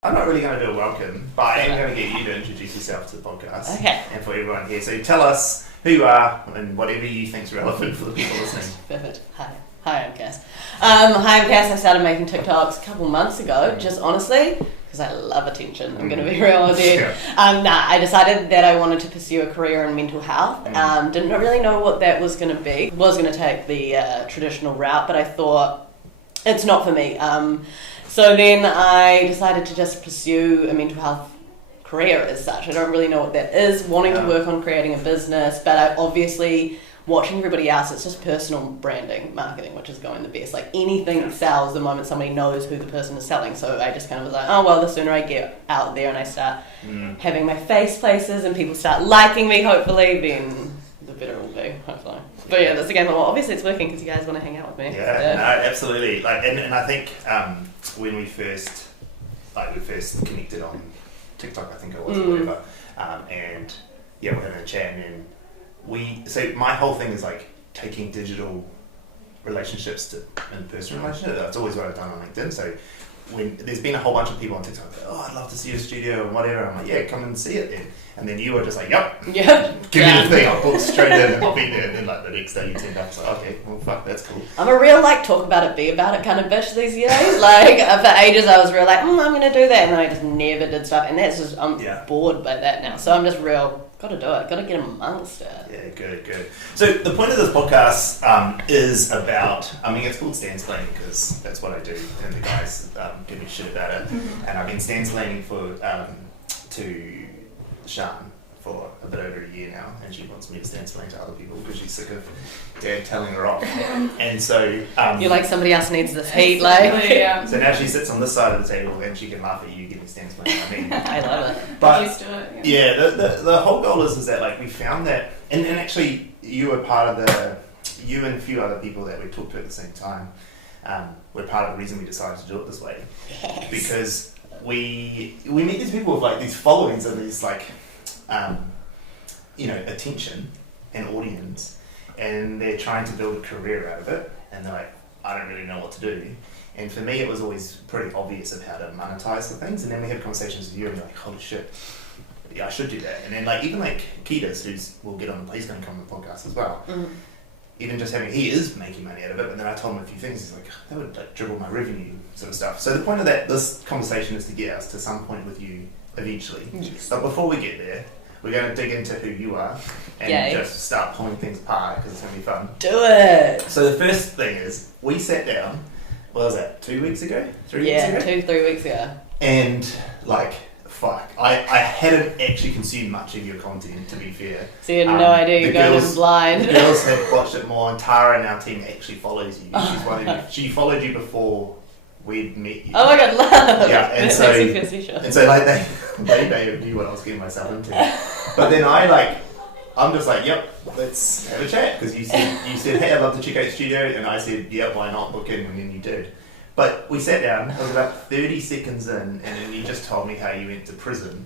I'm not really going to do a welcome, but I am going to get you to introduce yourself to the podcast. Okay. And for everyone here. So tell us who you are and whatever you think's relevant for the people listening. Perfect. Hi, I'm Cass. Hi, I'm Cass. I started making TikToks a couple months ago, just honestly, because I love attention. I'm going to be real with you. I decided that I wanted to pursue a career in mental health. Didn't really know what that was going to be. Was going to take the traditional route, but I thought it's not for me. So then I decided to just pursue a mental health career as such. I don't really know what that is, wanting to work on creating a business, but I obviously, watching everybody else, it's just personal branding, marketing, which is going the best. Like anything sells the moment somebody knows who the person is selling. So I just kind of was like, oh, well, the sooner I get out there and I start having my face places and people start liking me, hopefully, then the better it will be, hopefully. But yeah, that's the game. Well, obviously it's working because you guys want to hang out with me. Yeah, no, absolutely. Like, and I think when we first connected on TikTok, I think it was, or whatever, and yeah, we're having a chat, and then so my whole thing is like taking digital relationships to in-person relationships. That's always what I've done on LinkedIn. So when there's been a whole bunch of people on TikTok like, oh, I'd love to see your studio and whatever, I'm like, yeah, come and see it then. And then you were just like, yep, give me the thing, I'll book straight in and I'll be there. And then like the next day you turned up, it's like, okay, well fuck, that's cool. I'm a real like talk about it, be about it kind of bitch these days. Like for ages I was real like, I'm gonna do that, and then I just never did stuff, and that's just, I'm bored by that now. So I'm just real, gotta do it, gotta get amongst it. Yeah, good. So the point of this podcast is about, it's called Stansplaining because that's what I do, and the guys give me shit about it. And I've been Stansplaining to Sian for a bit over a year now, and she wants me to Stansplain to other people because she's sick of Dad telling her off. And so you're like, somebody else needs this heat, like. So now she sits on this side of the table and she can laugh at you getting Stansplained. I love it. But used to it, the whole goal is that like we found that, and actually you were part of you and a few other people that we talked to at the same time were part of the reason we decided to do it this way. Yes. Because we meet these people with like these followings and these like attention and audience, and they're trying to build a career out of it, and they're like, I don't really know what to do. And for me it was always pretty obvious of how to monetize the things, and then we have conversations with you and you're like, holy shit, yeah, I should do that. And then like even like Ketis, we'll get on, he's going to come on the podcast as well. Even just he is making money out of it, but then I told him a few things, he's like, that would like dribble my revenue sort of stuff. So the point of this conversation is to get us to some point with you eventually. Yes. But before we get there, we're going to dig into who you are and just start pulling things apart because it's going to be fun. Do it! So the first thing is, we sat down, what was that, 2 weeks ago? 3 weeks ago? 2-3 weeks ago. And like, fuck, I hadn't actually consumed much of your content, to be fair. So you had no idea you're going in blind. The girls had watched it more, and Tara in our team actually follows you. She's one of you. She followed you before we'd met you. Oh my god, love! Yeah, and so like they knew what I was getting myself into. But then I'm just like, yep, let's have a chat, because you said, hey, I'd love to check out your studio, and I said, yeah, why not, book in, and then you did. But we sat down, it was about 30 seconds in, and then you just told me how you went to prison.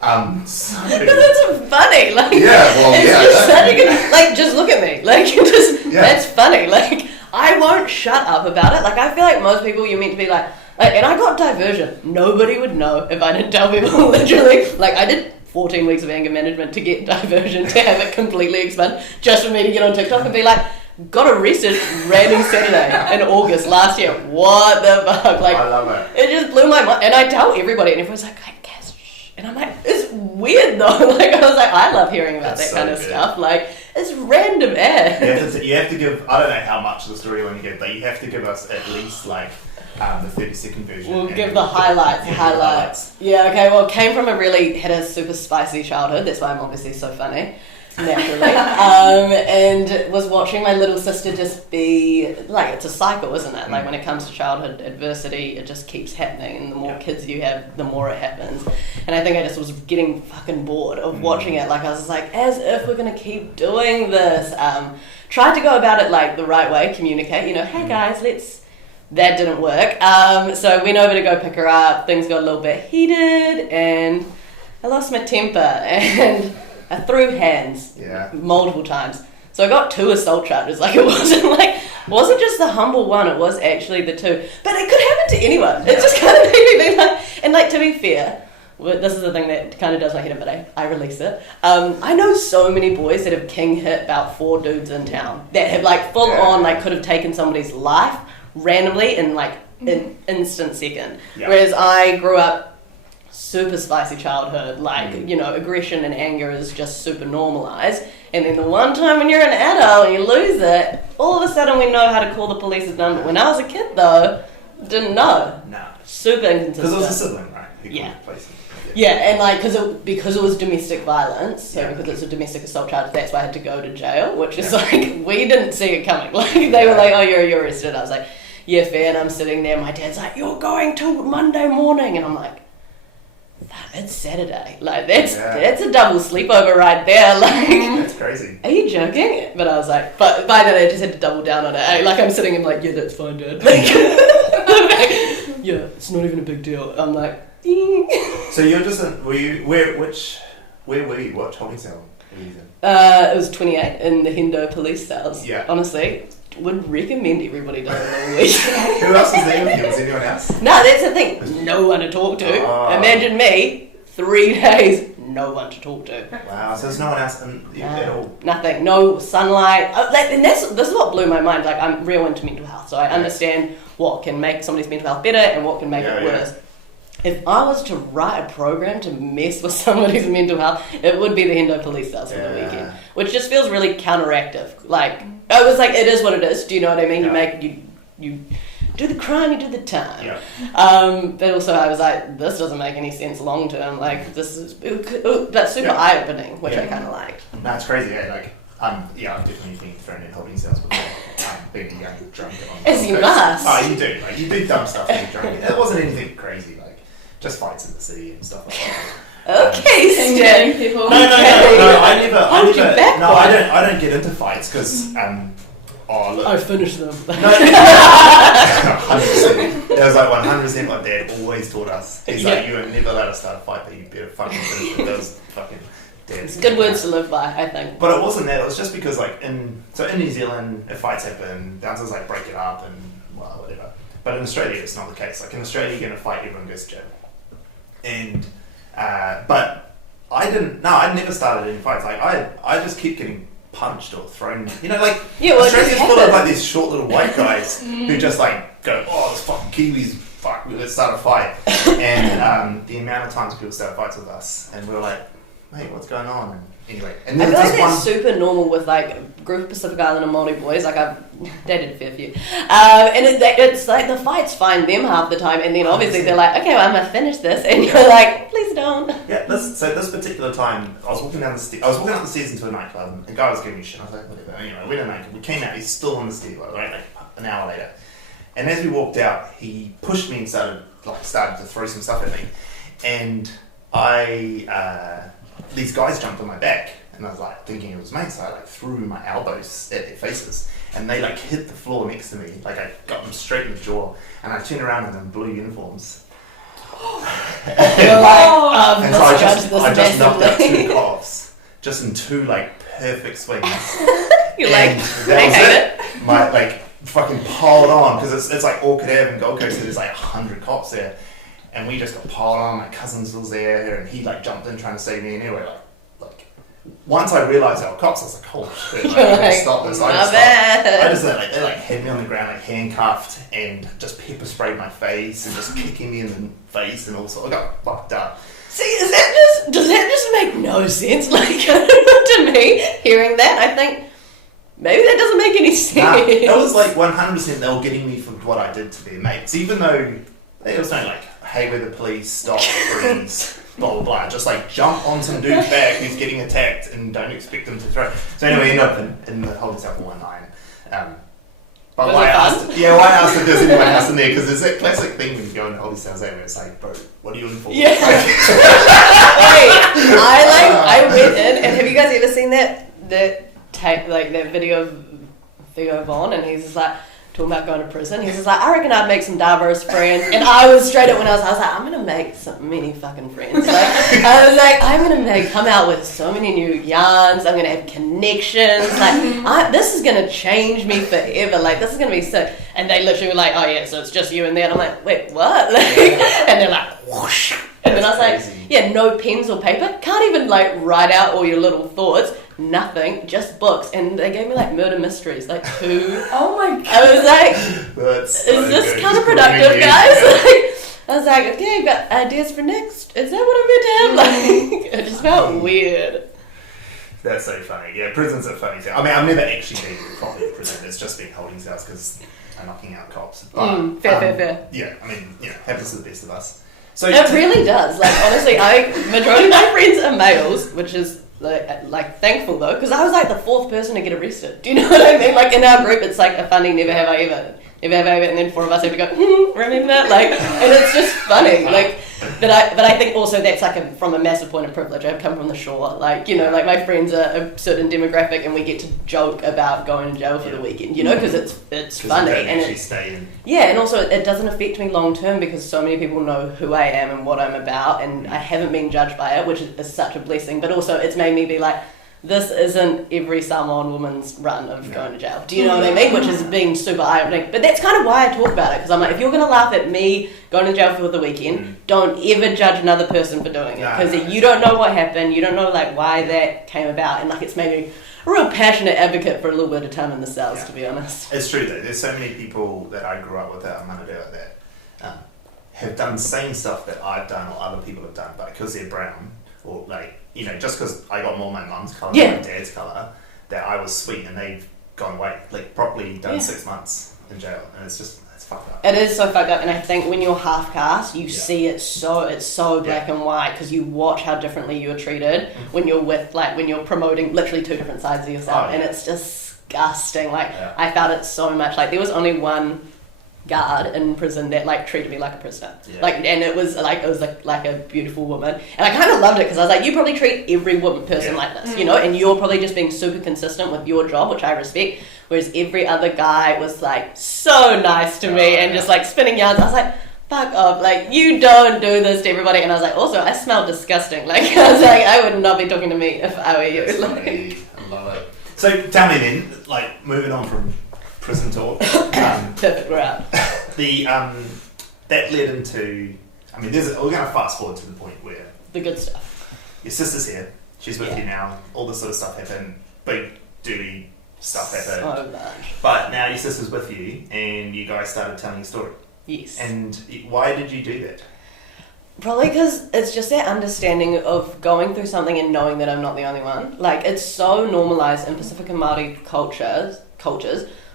Because it's funny, like, just look at me, like, that's funny, like, I won't shut up about it. Like, I feel like most people, you're meant to be like, and I got diversion. Nobody would know if I didn't tell people, literally. Like, I did 14 weeks of anger management to get diversion, to have it completely expunged, just for me to get on TikTok and be like, got arrested random Saturday in August last year. What the fuck? Like, I love it. It just blew my mind. And I tell everybody, and everyone's like, I guess, and I'm like, it's weird though. Like, I was like, I love hearing about that kind of stuff. Like, it's random ass. You have to give, I don't know how much of the story you want to give, but you have to give us at least like the 30-second version. We'll give the highlights. Yeah, okay, well, came from had a super spicy childhood. That's why I'm obviously so funny. Naturally. And was watching my little sister just be, like, it's a cycle, isn't it? Like, when it comes to childhood adversity, it just keeps happening, and the more kids you have, the more it happens. And I think I just was getting fucking bored of watching it. Like, I was just like, as if we're going to keep doing this. Tried to go about it, like, the right way, communicate, hey guys, that didn't work. So I went over to go pick her up, things got a little bit heated, and I lost my temper, and I threw hands multiple times. So I got 2 assault charges. Like, it wasn't just the humble one, it was actually the 2. But it could happen to anyone. It just kind of made me be like, and and like to be fair, this is the thing that kind of does my head in, but I release it. I know so many boys that have king hit about 4 dudes in town that have like full on like could have taken somebody's life randomly in like an instant second. Yeah. Whereas I grew up super spicy childhood, like, you know, aggression and anger is just super normalized. And then the one time when you're an adult and you lose it, all of a sudden we know how to call the police is done. But when I was a kid, though, didn't know. No. Super inconsistent. Because it was a sibling, right? Yeah. Yeah, and like, because it was domestic violence, so because it's a domestic assault charge, that's why I had to go to jail, which is like, we didn't see it coming. Like, they were like, oh, you're arrested. I was like, yeah, fair. And I'm sitting there, my dad's like, you're going till Monday morning. And I'm like, it's Saturday. Like, that's a double sleepover right there. Like, that's crazy. Are you joking? But I was like, but by then I just had to double down on it. Like, I'm sitting and like, yeah, that's fine, Dad. Like, yeah, it's not even a big deal. I'm like, so you're just where were you? What holding cell were you in? It was 28 in the Hendo police cells. Yeah. Honestly, would recommend everybody does it all week. Who else was there with you? Was anyone else? No, that's the thing. No one to talk to. Oh. Imagine me, 3 days, no one to talk to. Wow, so there's no one else at all? Nothing. No sunlight. And this is what blew my mind. Like, I'm real into mental health, so I understand what can make somebody's mental health better and what can make it worse. If I was to write a program to mess with somebody's mental health, it would be the Hendo police cells for the weekend, which just feels really counteractive. Like, I was like, it is what it is. Do you know what I mean? Yeah. You do the crime, you do the time. Yeah. But also I was like, this doesn't make any sense long term. Like, this is that's super eye opening, which I kind of like. No, it's crazy. Like, I've definitely been thrown in holding cells before. Being young, drunk. As you must. Oh, you do. Like, you do dumb stuff when you're drunk. It wasn't anything crazy. Like, just fights in the city and stuff like that. Okay, Stan. No, I don't get into fights because I finished them. 100%. It was like 100% my dad always taught us. He's like, you were never allowed to start a fight, but you better fucking finish it. That was fucking dad's good words to live by, I think. But it wasn't that. It was just because like in New Zealand, if fights happen, bouncers like break it up and well, whatever. But in Australia, it's not the case. Like in Australia, you're gonna fight, everyone goes to jail. And but I'd never started any fights. Like I just keep getting punched or thrown. You know, like Australia's full of like these short little white guys who just like go, oh, this fucking Kiwis, fuck, let's start a fight. And the amount of times people start fights with us, and we were like, mate, what's going on? And anyway, and I feel like that's super normal with like a group of Pacific Islander Māori boys. Like I've dated a fair few, and it's like the fights find them half the time, and then obviously they're like, okay, well, I'm gonna finish this, and you're like, please don't. Yeah, this particular time, I was walking down the stairs. I was walking up the stairs into a nightclub, and the guy was giving me shit. I was like, whatever. Anyway, we didn't make it. We came out. He's still on the stairs, like an hour later. And as we walked out, he pushed me and started to throw some stuff at me, and these guys jumped on my back, and I was like thinking it was me, so I like threw my elbows at their faces, and they like hit the floor next to me. Like I got them straight in the jaw, and I turned around in them blue uniforms. You're like, and so I just knocked out 2 cops, just in 2 like perfect swings. You're like, I hate it. My like fucking piled on because it's like Orchid Ave and Gold Coast, so there's like 100 cops there. And we just got piled on. My cousin was there, and he like jumped in trying to save me. And anyway, like once I realised they were cops, I was like, "Holy shit! Like, I gotta stop this." I just they like had me on the ground, like handcuffed, and just pepper sprayed my face, and just kicking me in the face, and all sorts. I got fucked up. See, does that just make no sense? Like to me, hearing that, I think maybe that doesn't make any sense. Nah, it was like 100% they were getting me for what I did to their mates, even though they were saying like, hey, we're the police, stop, freeze, blah, blah, blah. Just like jump on some dude's back who's getting attacked and don't expect them to throw. So anyway, end up in the holding cell for 1 night. But why I asked if there's anyone else in there, because there's that classic thing when you go in holding cells where it's like, bro, what are you in for? Yeah. I went in, and have you guys ever seen that tape, like that video of Theo Vaughn, and he's just like, talking about going to prison. He's just like, I reckon I'd make some diverse friends. And I was straight up when I was like, I'm going to make so many fucking friends. Like, I was like, I'm going to come out with so many new yarns. I'm going to have connections. Like, this is going to change me forever. Like, this is going to be sick. And they literally were like, oh yeah, so it's just you and there. And I'm like, wait, what? Like, and they're like, whoosh. no pens or paper, can't even like write out all your little thoughts, nothing, just books. And they gave me like murder mysteries, like who? Oh my god! I was like, is this counterproductive, guys? I was like, okay, got ideas for next. Is that what I'm going to have? Like, it just felt weird. That's so funny. Yeah, prisons are funny too. I mean, I've never actually been properly in prison. It's just been holding cells because I'm knocking out cops. But, fair. Yeah, I mean, happens to the best of us. So it really does. Like, honestly, majority of my friends are males, which is like thankful though, because I was like the fourth person to get arrested. Do you know what I mean? Like in our group, it's like a funny never have I ever. And then four of us have to go, remember that? Like, and it's just funny. Like, but I think also that's like from a massive point of privilege. I've come from the shore. Like, like my friends are a certain demographic, and we get to joke about going to jail for the weekend. Because it's funny and and also it doesn't affect me long term because so many people know who I am and what I'm about, and I haven't been judged by it, which is such a blessing. But also it's made me be like, this isn't every Samoan woman's run of going to jail. Do you know what I mean? Which has been super eye-opening. But that's kind of why I talk about it, because I'm like, if you're going to laugh at me going to jail for the weekend, don't ever judge another person for doing it. Because you don't know what happened, you don't know like why that came about, and like it's made me a real passionate advocate for a little bit of time in the cells, to be honest. It's true though. There's so many people that I grew up with that are Manadeo that have done the same stuff that I've done or other people have done, but because they're brown, or like, just because I got more my mum's colour than my dad's colour, that I was sweet and they've gone away, like properly done 6 months in jail, and it's fucked up. It is so fucked up, and I think when you're half caste, you see it's so black and white, because you watch how differently you're treated when you're when you're promoting literally two different sides of yourself, and it's disgusting. Like I felt it so much. Like there was only one guard in prison that like treated me like a prisoner, and it was like a beautiful woman, and I kind of loved it because I was like, you probably treat every person like this, and you're probably just being super consistent with your job, which I respect, whereas every other guy was like so nice to me and just like spinning yarns. I was like, fuck off, like you don't do this to everybody. And I was like, also I smell disgusting, like I was like, I would not be talking to me if I were you. I love it. So tell me then, like moving on from prison talk. Perfect, we're out. That led into, we're going to fast forward to the point where the good stuff. Your sister's here, she's with you now, all this sort of stuff happened, big dirty stuff happened. So much. But now your sister's with you and you guys started telling a story. Yes. And why did you do that? Probably because it's just that understanding of going through something and knowing that I'm not the only one. Like, it's so normalised in Pacific and Māori cultures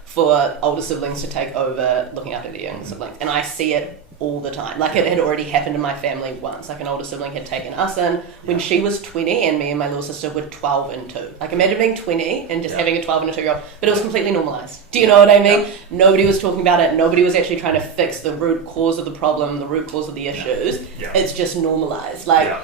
for older siblings to take over looking after their younger siblings. And I see it all the time. Like, it had already happened in my family once. Like, an older sibling had taken us in when she was 20 and me and my little sister were 12 and 2. Like, imagine being 20 and just having a 12 and a 2-year-old. But it was completely normalised. Do you know what I mean? Nobody was talking about it. Nobody was actually trying to fix the root cause of the problem, the root cause of the issues. It's just normalised. Like,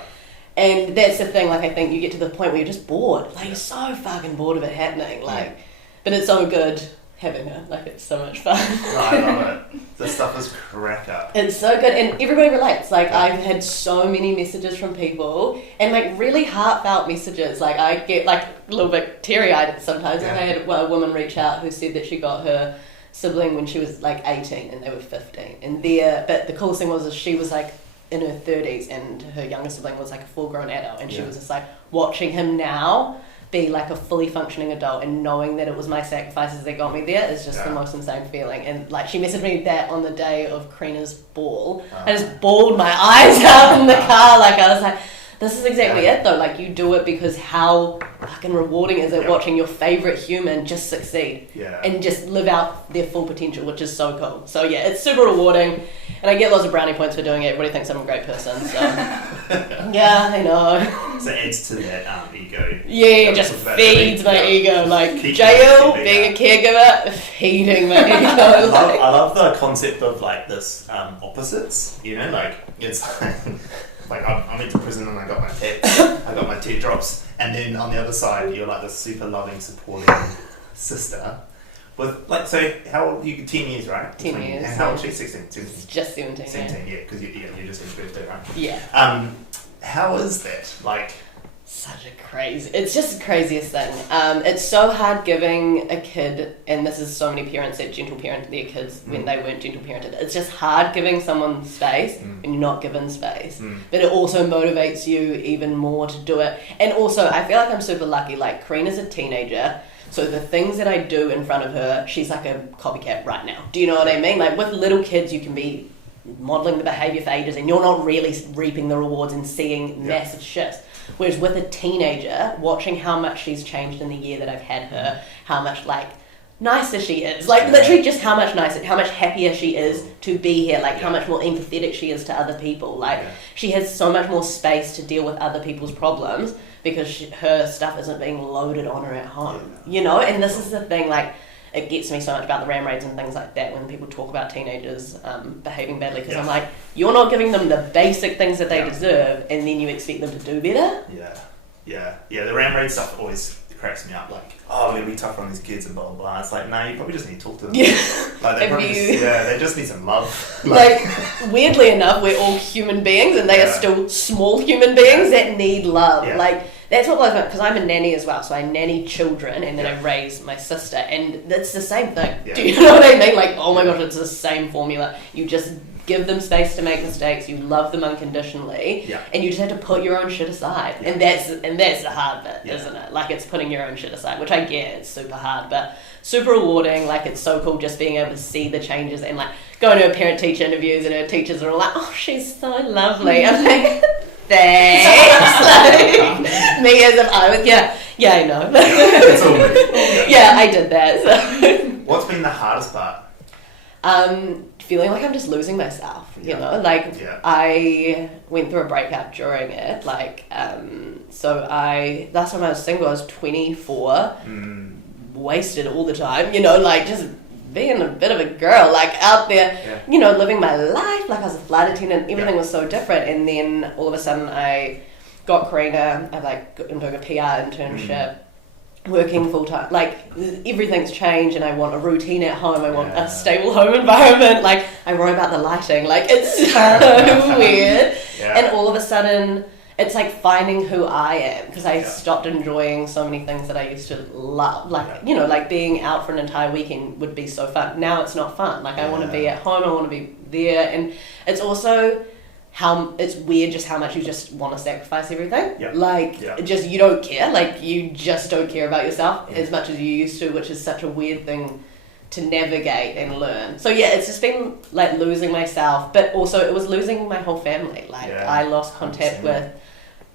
and that's the thing. Like, I think you get to the point where you're just bored. Like, you're so fucking bored of it happening. Like, but it's so good having her. Like, it's so much fun. I love it. This stuff is crack up. It's so good, and everybody relates. Like, I've had so many messages from people, and like really heartfelt messages. Like, I get like a little bit teary-eyed sometimes. Like, I had a woman reach out who said that she got her sibling when she was like 18 and they were 15, and but the coolest thing was she was like in her 30s and her younger sibling was like a full-grown adult, and she was just like watching him now be like a fully functioning adult and knowing that it was my sacrifices that got me there is just the most insane feeling. And like, she messaged me that on the day of Karina's ball. I just bawled my eyes out in the car. Like, I was like, this is exactly it though. Like, you do it because how fucking rewarding is it watching your favourite human just succeed and just live out their full potential, which is so cool. So yeah, it's super rewarding, and I get lots of brownie points for doing it. Everybody thinks I'm a great person, so yeah, I know. So it adds to that ego. Yeah, it just feeds my ego. Like, jail, being a caregiver, feeding my ego. I love the concept of like this opposites, like it's like I went to prison and I got my tats, I got my teardrops, and then on the other side you're like this super loving, supporting sister with like, so how old you? 10 years, right? 10 years. And how old is she? 16? Just 17. 17, because you just had your birthday, right? Yeah. How is that? Like, such it's just the craziest thing. It's so hard giving a kid, and this is so many parents that gentle parent their kids when they weren't gentle parented. It's just hard giving someone space when you're not given space. But it also motivates you even more to do it. And also, I feel like I'm super lucky. Like, Karina's a teenager, so the things that I do in front of her, she's like a copycat right now. Do you know what I mean? Like, with little kids, you can be modelling the behaviour for ages and you're not really reaping the rewards and seeing massive shifts. Whereas with a teenager, watching how much she's changed in the year that I've had her, how much like nicer she is, like literally just how much nicer, how much happier she is to be here, like how much more empathetic she is to other people. Like she has so much more space to deal with other people's problems because her stuff isn't being loaded on her at home, you know? And this is the thing, like, it gets me so much about the ram raids and things like that when people talk about teenagers behaving badly, because I'm like, you're not giving them the basic things that they deserve and then you expect them to do better. The ram raid stuff always cracks me up, like, oh, we're gonna be tougher on these kids and blah blah blah. It's like, no, you probably just need to talk to them. Like they just need some love. Like weirdly enough, we're all human beings and they are still small human beings that need love. Like that's what blows me up, because I'm a nanny as well, so I nanny children and then I raise my sister, and it's the same thing. Do you know what I mean? Like, oh my gosh, it's the same formula. You just give them space to make mistakes, you love them unconditionally, and you just have to put your own shit aside. And that's the hard bit, isn't it? Like, it's putting your own shit aside, which I get, it's super hard, but super rewarding. Like, it's so cool just being able to see the changes and like going to her parent-teacher interviews and her teachers are all like, oh, she's so lovely. I'm like, thanks. Like, me as if I was, I know. It's all me. I did that. So. What's been the hardest part? Feeling like I'm just losing myself, you know, like I went through a breakup during it, like, so last time I was single, I was 24, wasted all the time, you know, like just being a bit of a girl, like out there, you know, living my life, like I was a flight attendant, everything was so different, and then all of a sudden I got Karina, I'm doing a PR internship, working full time, like everything's changed and I want a routine at home, I want a stable home environment, like I worry about the lighting, like it's so weird, and all of a sudden it's like finding who I am, because I stopped enjoying so many things that I used to love, like you know, like being out for an entire weekend would be so fun. Now it's not fun, like I want to be at home, I want to be there, and it's also how it's weird just how much you just want to sacrifice everything. Just you don't care, like you just don't care about yourself as much as you used to, which is such a weird thing to navigate and learn. So it's just been like losing myself, but also it was losing my whole family. Like I lost contact with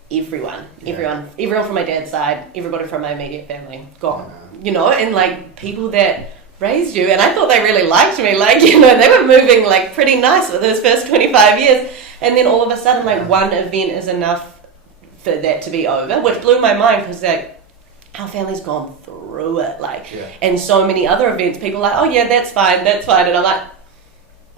everyone from my dad's side, everybody from my immediate family gone, you know, and like people that raised you, and I thought they really liked me, like, you know, they were moving like pretty nice for those first 25 years, and then all of a sudden like one event is enough for that to be over, which blew my mind, because like our family's gone through it, like, and so many other events, people are like, oh yeah, that's fine, and I'm like,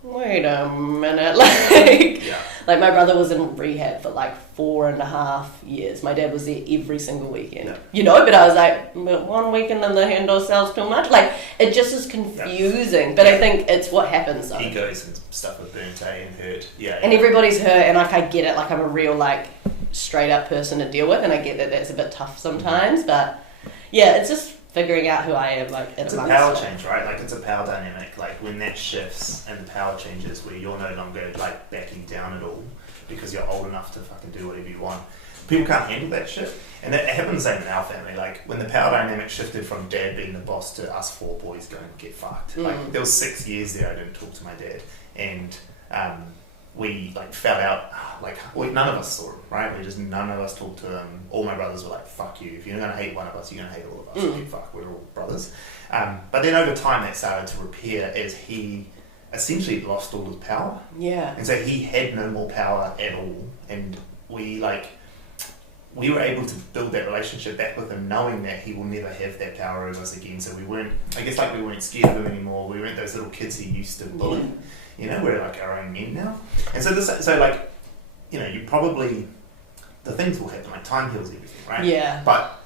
wait a minute, like, like my brother was in rehab for like 4.5 years. My dad was there every single weekend, you know, but I was like, but one weekend and the handle sells too much, like it just is confusing, but I think it's what happens though. Egos and stuff are burnt and hurt, and everybody's hurt, and like I get it, like I'm a real like straight up person to deal with, and I get that that's a bit tough sometimes, but it's just figuring out who I am, like it's a power change, right? Like it's a power dynamic. Like when that shifts and the power changes, where you're no longer like backing down at all because you're old enough to fucking do whatever you want. People can't handle that shit, and that happened the same in our family. Like when the power dynamic shifted from dad being the boss to us 4 boys going to get fucked. Like there was 6 years there I didn't talk to my dad, and we like fell out. Like none of us saw him, right? None of us talked to him. All my brothers were like, "Fuck you! If you're gonna hate one of us, you're gonna hate all of us." Okay, fuck, we're all brothers. But then over time, that started to repair as he essentially lost all his power. And so he had no more power at all, and we were able to build that relationship back with him, knowing that he will never have that power over us again. So we weren't scared of him anymore. We weren't those little kids he used to bully. You know, we're like our own men now. And so like, you know, you probably, the things will happen, like time heals everything, right? But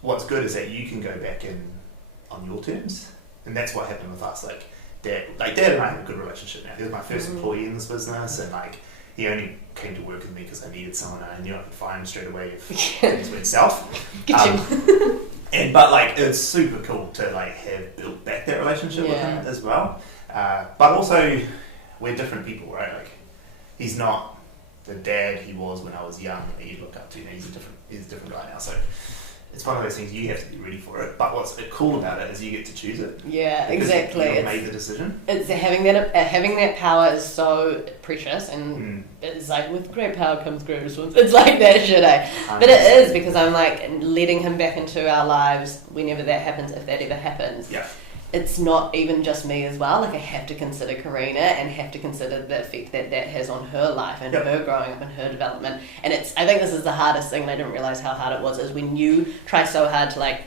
what's good is that you can go back in on your terms. And that's what happened with us. Like dad and I have a good relationship now. He was my first employee in this business, and like he only came to work with me because I needed someone and I knew I could find him straight away if things went south. But like it's super cool to like have built back that relationship with him as well. But also we're different people, right? Like he's not the dad he was when I was young that you'd look up to. You know, he's a different guy now. So it's one of those things you have to be ready for it. But what's cool about it is you get to choose it. Yeah, exactly. You've made the decision. It's having that power is so precious, and it's like with great power comes great responsibility. It's like that shit, eh? But it is because I'm like letting him back into our lives whenever that happens, if that ever happens. Yeah. It's not even just me as well. Like I have to consider Karina and have to consider the effect that has on her life and her growing up and her development. And I think this is the hardest thing, and I didn't realise how hard it was, is when you try so hard to like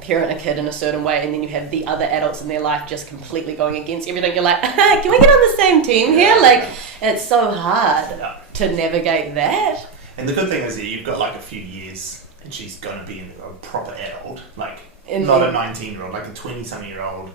parent a kid in a certain way and then you have the other adults in their life just completely going against everything. You're like, can we get on the same team here? Like it's so hard to navigate that. And the good thing is that you've got like a few years and she's going to be a proper adult, like not a 19-year-old, like a 20-something-year-old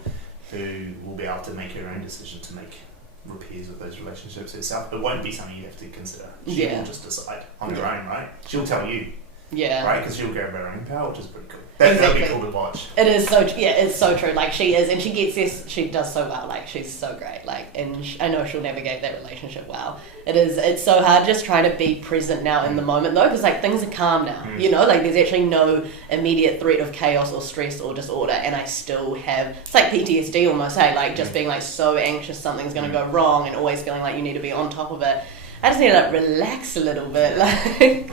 who will be able to make her own decision to make repairs with those relationships herself. It won't be something you have to consider. She will just decide on her own, right? She'll tell you, right? Because she'll grab her own power, which is pretty cool. That'd be cool to watch. It is so, it's so true. Like she is, and she gets this, she does so well. Like she's so great. Like, and I know she'll navigate that relationship well. It's so hard just trying to be present now in the moment though, because like things are calm now. You know, like there's actually no immediate threat of chaos or stress or disorder, and I still have, it's like PTSD almost, hey, like just being like so anxious something's gonna go wrong and always feeling like you need to be on top of it. I just need to like relax a little bit. Like.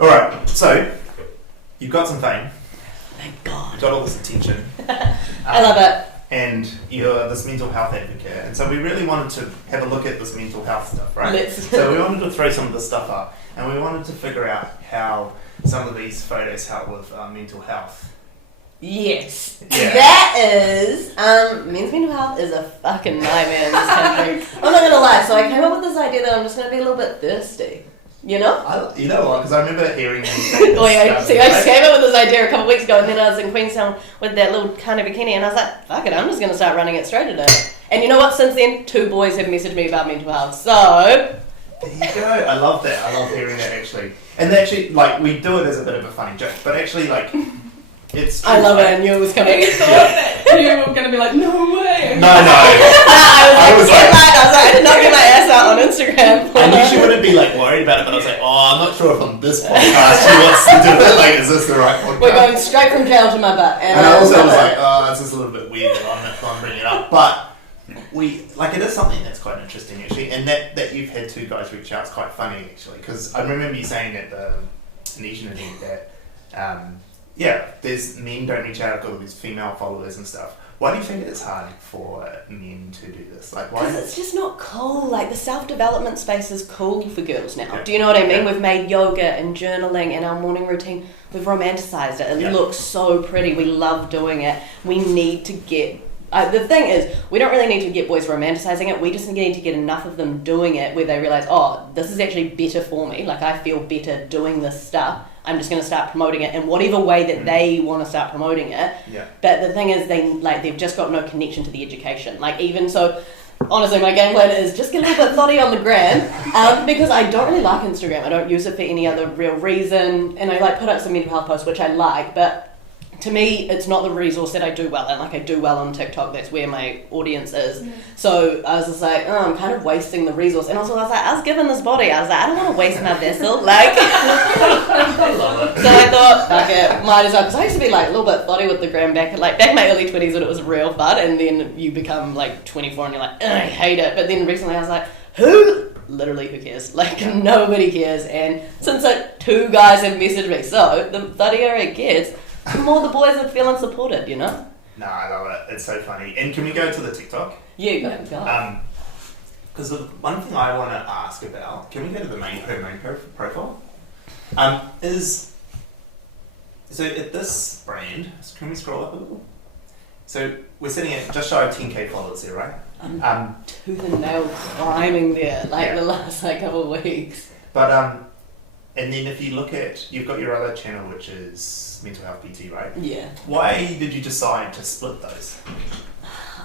All right, so you've got some fame. Thank God. You've got all this attention. I love it. And you're this mental health advocate. And so we really wanted to have a look at this mental health stuff, right? So we wanted to throw some of this stuff up. And we wanted to figure out how some of these photos help with mental health. Yes. Yeah. That is, men's mental health is a fucking nightmare in this country. I'm not going to lie. So I came up with this idea that I'm just going to be a little bit thirsty. You know? You know what? Because I remember hearing you say this. I just came up with this idea a couple of weeks ago, and then I was in Queenstown with that little kind of bikini, and I was like, fuck it, I'm just going to start running it straight today. And you know what? Since then, 2 boys have messaged me about mental health. So there you go. I love that. I love hearing that, actually. And actually, like, we do it as a bit of a funny joke, but actually, like, it's true. I love it. I knew it was coming. You thought that you were going to be like, no way. No. I was like, I did not get my ass out on Instagram. I knew she wouldn't be like worried about it, but I was like, I'm not sure if on this podcast she wants to do it. Like, is this the right podcast? We're going straight from jail to my butt. And I also was like, it's just a little bit weird that I'm bringing it up. But it is something that's quite interesting, actually. And that you've had 2 guys reach out is quite funny, actually. Because I remember you saying at the Indonesian event that, there's men don't reach out, got all these female followers and stuff. Why do you think it's hard for men to do this? Like, why? Because it's just not cool. Like, the self-development space is cool for girls now. Do you know what I mean? We've made yoga and journaling and our morning routine. We've romanticized it. It looks so pretty. We love doing it. We need to get... the thing is, we don't really need to get boys romanticizing it. We just need to get enough of them doing it where they realize, this is actually better for me. Like, I feel better doing this stuff. I'm just going to start promoting it in whatever way that they want to start promoting it. Yeah. But the thing is, they've just got no connection to the education. Like, even so, honestly, my game plan is just get a little bit thotty on the gram because I don't really like Instagram. I don't use it for any other real reason. And I put up some mental health posts, which I like, but to me, it's not the resource that I do well in. Like, I do well on TikTok. That's where my audience is. Mm. So I was just like, I'm kind of wasting the resource. And also I was like, I was given this body. I was like, I don't want to waste my vessel. Like, so I thought, fuck it, might as well. Because I used to be like a little bit thotty with the gram back in my early 20s when it was real fun. And then you become like 24 and you're like, I hate it. But then recently I was like, who cares? Like, nobody cares. And since 2 guys have messaged me, so the thottier it gets, the more the boys are feeling supported, you know? No, I love it. It's so funny. And can we go to the TikTok? Yeah, go. Because the one thing I want to ask about, can we go to her main profile? So at this brand, can we scroll up a little? So we're sitting at just shy of 10k followers here, right? Tooth and nail climbing there, the last couple of weeks. But and then if you look at, you've got your other channel, which is Mental Health PT, right? Yeah. Why did you decide to split those?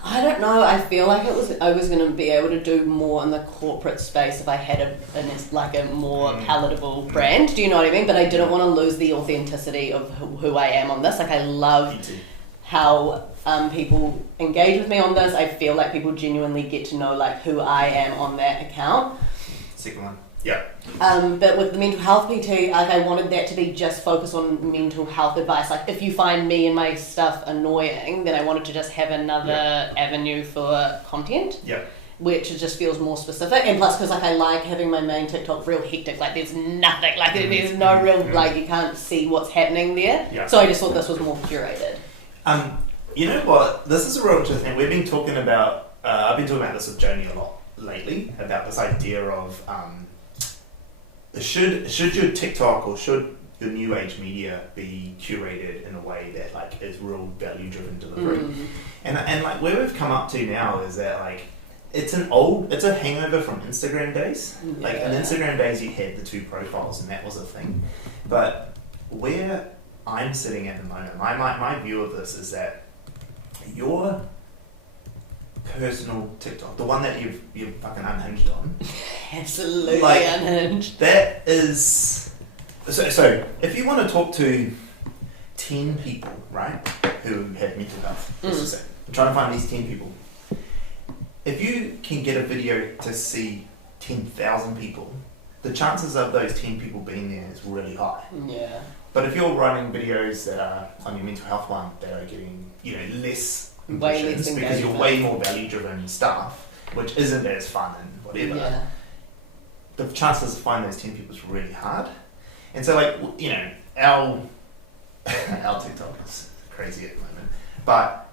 I don't know. I feel like I was going to be able to do more in the corporate space if I had a more palatable brand. Do you know what I mean? But I didn't want to lose the authenticity of who I am on this. Like, I love how people engage with me on this. I feel like people genuinely get to know like who I am on that account. Second one. Yeah. But with the mental health PT, like, I wanted that to be just focused on mental health advice. Like, if you find me and my stuff annoying, then I wanted to just have another avenue for content. Yeah. Which just feels more specific, and plus because like I like having my main TikTok real hectic. Like, there's nothing, like there's no real like you can't see what's happening there. Yeah. So I just thought this was more curated. You know what? This is a real interesting thing. We've been talking about. I've been talking about this with Joni a lot lately about this idea of should your TikTok or should your new age media be curated in a way that like is real value driven delivery, and like where we've come up to now is that like it's a hangover from Instagram days. Yeah. Like in Instagram days you had the two profiles and that was a thing, but where I'm sitting at the moment, my view of this is that your personal TikTok, the one that you've fucking unhinged on, Absolutely like, unhinged. that is so if you want to talk to 10 people, right, who have mental health, let's just say, I'm trying to find these 10 people. If you can get a video to see 10,000 people, the chances of those 10 people being there is really high. Yeah. But if you're running videos that are on your mental health one that are getting, less impressions because you're way more value-driven stuff, which isn't as fun and whatever, the chances to find those 10 people is really hard. And so, like, our TikTok is crazy at the moment, but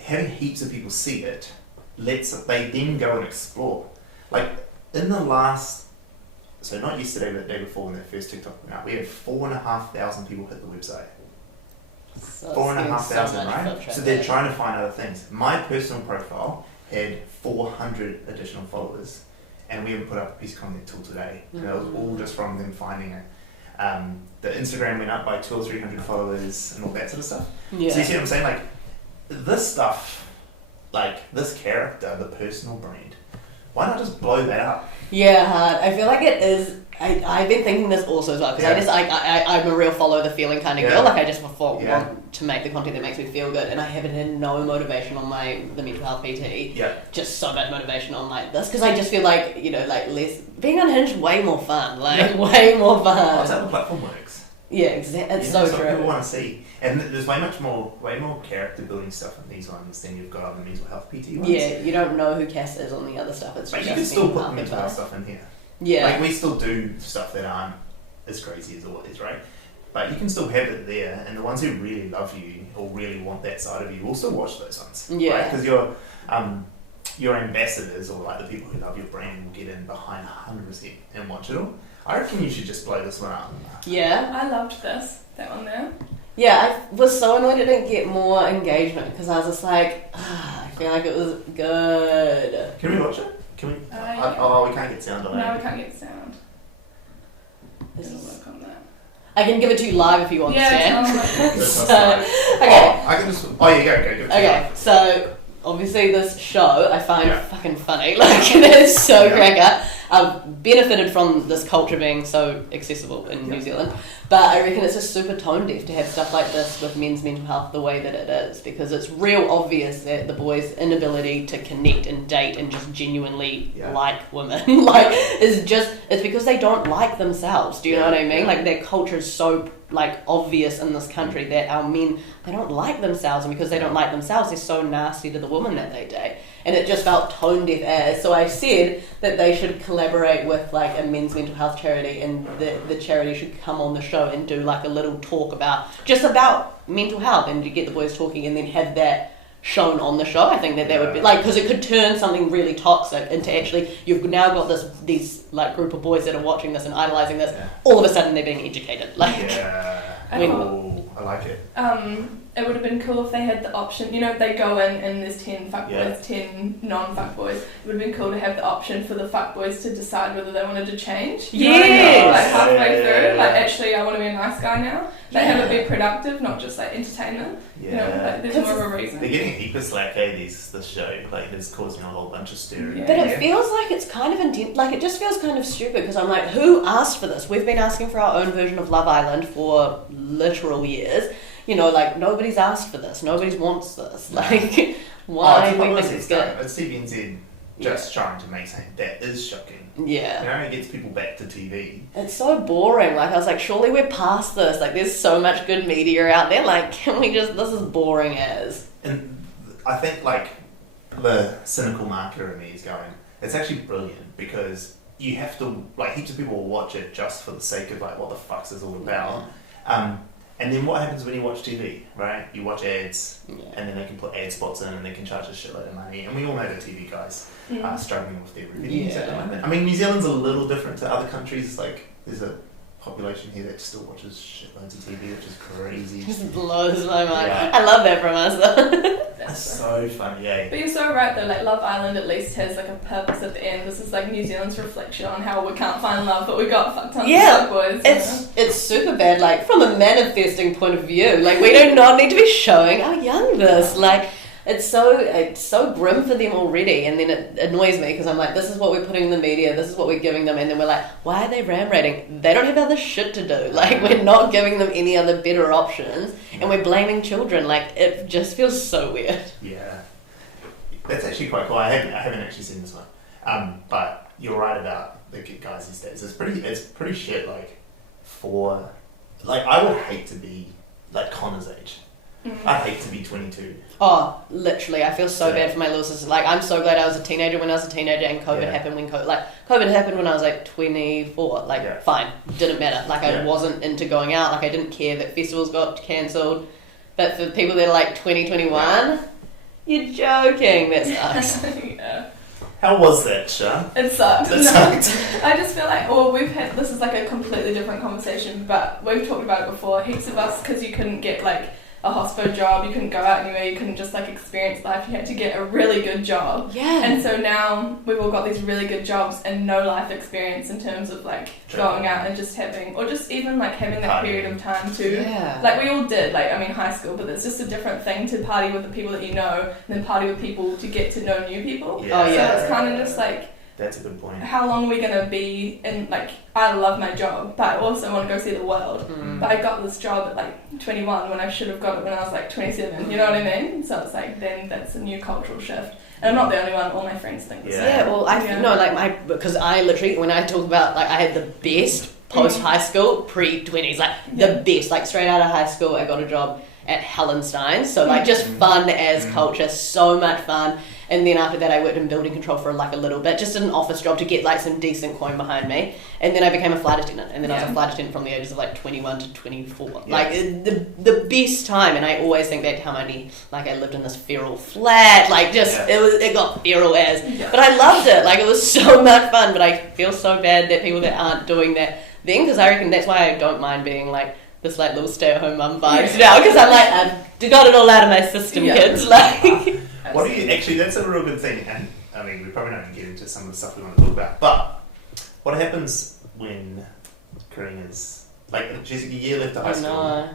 having heaps of people see it they then go and explore. Like, in the last, so not yesterday, but the day before when that first TikTok went out, we had 4,500 people hit the website. So 4,500, right? So they're trying to find other things. My personal profile had 400 additional followers, and we haven't put up a piece of content till today. And that was all just from them finding it. The Instagram went up by 200 or 300 followers and all that sort of stuff. Yeah. So you see what I'm saying? Like, this stuff, like this character, the personal brand, why not just blow that up? Yeah, hard. I feel like it is. I've been thinking this also as well because I'm a real follow the feeling kind of girl. Like, I just want to make the content that makes me feel good, and I haven't had no motivation on the mental health PT. Yeah. Just so much motivation on like this because I just feel like less being unhinged, way more fun. Like way more fun. Oh, that's how the platform works. Yeah, exactly. It's so true. People want to see, and there's way more character building stuff in these ones than you've got on the mental health PT ones. Yeah, you don't know who Cass is on the other stuff. It's but just you can still put health mental health stuff in here. Yeah, like we still do stuff that aren't as crazy as all is, right? But you can still have it there, and the ones who really love you or really want that side of you will still watch those ones. Yeah, because your ambassadors or like the people who love your brand will get in behind 100% and watch it all. I reckon you should just blow this one up. Yeah. I loved that one there. Yeah, I was so annoyed it didn't get more engagement because I was just like, I feel like it was good. Can we watch it? Can we? We can't get sound on it. No, we can't get sound. It'll work on that. I can give it to you live if you want, Stan. Okay. I can just. Oh, yeah, go. Okay, so obviously this show I find fucking funny. Like, it is so cracker. I've benefited from this culture being so accessible in New Zealand, but I reckon it's just super tone deaf to have stuff like this with men's mental health the way that it is, because it's real obvious that the boys' inability to connect and date and just genuinely like women it's because they don't like themselves. Do you know what I mean? Like, their culture is so like obvious in this country that our men, they don't like themselves, and because they don't like themselves, they're so nasty to the women that they date. And it just felt tone deaf as. So I said that they should collaborate with like a men's mental health charity, and the charity should come on the show and do like a little talk about mental health, and to get the boys talking and then have that shown on the show. I think that would be like, because it could turn something really toxic into actually you've now got these like group of boys that are watching this and idolizing this. All of a sudden they're being educated. Like, I like it. it would have been cool if they had the option, you know, if they go in and there's 10 fuckboys, 10 non-fuckboys, it would have been cool to have the option for the fuckboys to decide whether they wanted to change. You know what I mean? Like halfway through, like actually I want to be a nice guy now. Like have it be productive, not just like entertainment. Yeah. You know, like there's more of a reason. They're getting heap of slack, this show. Like it's causing a whole bunch of stir. Yeah. But it feels like it's kind of intent. Like it just feels kind of stupid because I'm like, who asked for this? We've been asking for our own version of Love Island for literal years. You know, like nobody's asked for this. Nobody wants this. Like, why do we think it's good? It's TVNZ just trying to make something that is shocking. Yeah. You know, it gets people back to TV. It's so boring. Like I was like, surely we're past this. Like there's so much good media out there. Like can we just? This is boring as. And I think like the cynical marketer in me is going, it's actually brilliant because you have to like heaps of people will watch it just for the sake of like what the fuck's this all about. And then what happens when you watch TV, right? You watch ads, and then they can put ad spots in, and they can charge a shitload of money. And we all know the TV guys are struggling with their revenues at the moment. I mean, New Zealand's a little different to other countries. Like, there's a population here that still watches shitloads of TV, which is crazy. Just blows my mind. Yeah. I love that from us though. That's so funny, yeah. But you're so right though, like Love Island at least has like a purpose at the end. This is like New Zealand's reflection on how we can't find love, but we got fucked tons of fuckboys. It's super bad, like from a manifesting point of view. Like we do not need to be showing our young this. Like it's so grim for them already, and then it annoys me because I'm like, this is what we're putting in the media, this is what we're giving them, and then we're like, why are they ram rating? They don't have other shit to do. Like we're not giving them any other better options, and we're blaming children. Like it just feels so weird. Yeah, that's actually quite cool. I haven't actually seen this one, but you're right about the guys these days. It's pretty shit. Like I would hate to be like Connor's age. I'd hate to be 22. Oh, literally, I feel so bad for my little sister. Like, I'm so glad I was a teenager when I was a teenager, and COVID happened when COVID happened when I was like 24. Like, fine, didn't matter. Like, I wasn't into going out. Like, I didn't care that festivals got cancelled. But for people that are like 2021, you're joking. That sucks. Yeah. How was that, Sha? It sucked. It sucked. I just feel like, this is like a completely different conversation, but we've talked about it before. Heaps of us, because you couldn't get like a hospo job, you couldn't go out anywhere, you couldn't just like experience life, you had to get a really good job. Yeah. And so now we've all got these really good jobs and no life experience in terms of like going out and just having, or just even like having that period of time to, like we all did, like I mean high school, but it's just a different thing to party with the people that you know and then party with people to get to know new people. Yeah. So it's kind of just like, that's a good point. how long are we going to be in, like, I love my job, but I also want to go see the world. But I got this job at, like, 21 when I should have got it when I was, like, 27. You know what I mean? So it's like, then that's a new cultural shift. And I'm not the only one, all my friends think the same. Yeah, well, because I literally, when I talk about, like, I had the best post-high school, pre-20s, like, the best. Like, straight out of high school, I got a job at Hallenstein. So, like, just fun as culture, so much fun. And then after that, I worked in building control for like a little bit, just an office job to get like some decent coin behind me. And then I became a flight attendant. And then I was a flight attendant from the ages of like 21 to 24. Yeah. Like the best time. And I always think that how many, like I lived in this feral flat, like just, it got feral as. Yeah. But I loved it. Like it was so much fun. But I feel so bad that people that aren't doing that then, because I reckon that's why I don't mind being like this like little stay-at-home mum vibes now. Because I'm like, I've got it all out of my system, kids. Like... What do you actually? That's a real good thing, and I mean, we probably don't get into some of the stuff we want to talk about. But what happens when Karina's like, Jessica, a year left of high school,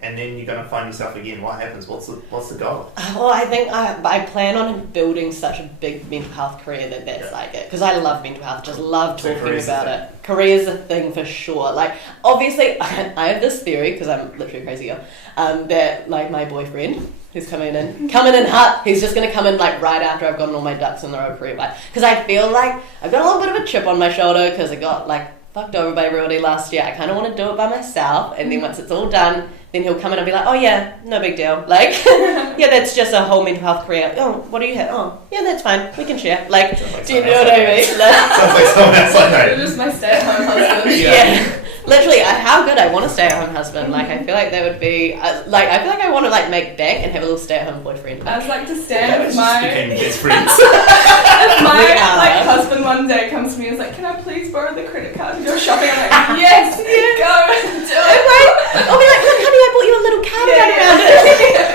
and then you're gonna find yourself again? What happens? What's the goal? Well, I think I plan on building such a big mental health career that's like it, because I love mental health. Just love talking about it. Career's a thing for sure. Like, obviously, I have this theory because I'm literally a crazy girl. That like my boyfriend. Who's coming in hot. He's just going to come in like right after I've gotten all my ducks in the row career-wise. Because I feel like I've got a little bit of a chip on my shoulder because I got like fucked over by everybody last year. I kind of want to do it by myself. And then once it's all done, then he'll come in and be like, oh yeah, no big deal. Like, yeah, that's just a whole mental health career. Oh, what do you have? Oh, yeah, that's fine. We can share. Like, do you know what I mean? Sounds like someone else like that. You're just my stay-at-home husband. Yeah. Literally, how good I want a stay-at-home husband. Like, I feel like that would be... I feel like I want to, like, make bank and have a little stay-at-home boyfriend. I was like to stand with my... became best friends. If my, like, husband one day comes to me and is like, can I please borrow the credit card to go shopping? I'm like, yes, go, do it. I'll be like, look, honey, I bought you a little cardigan around it.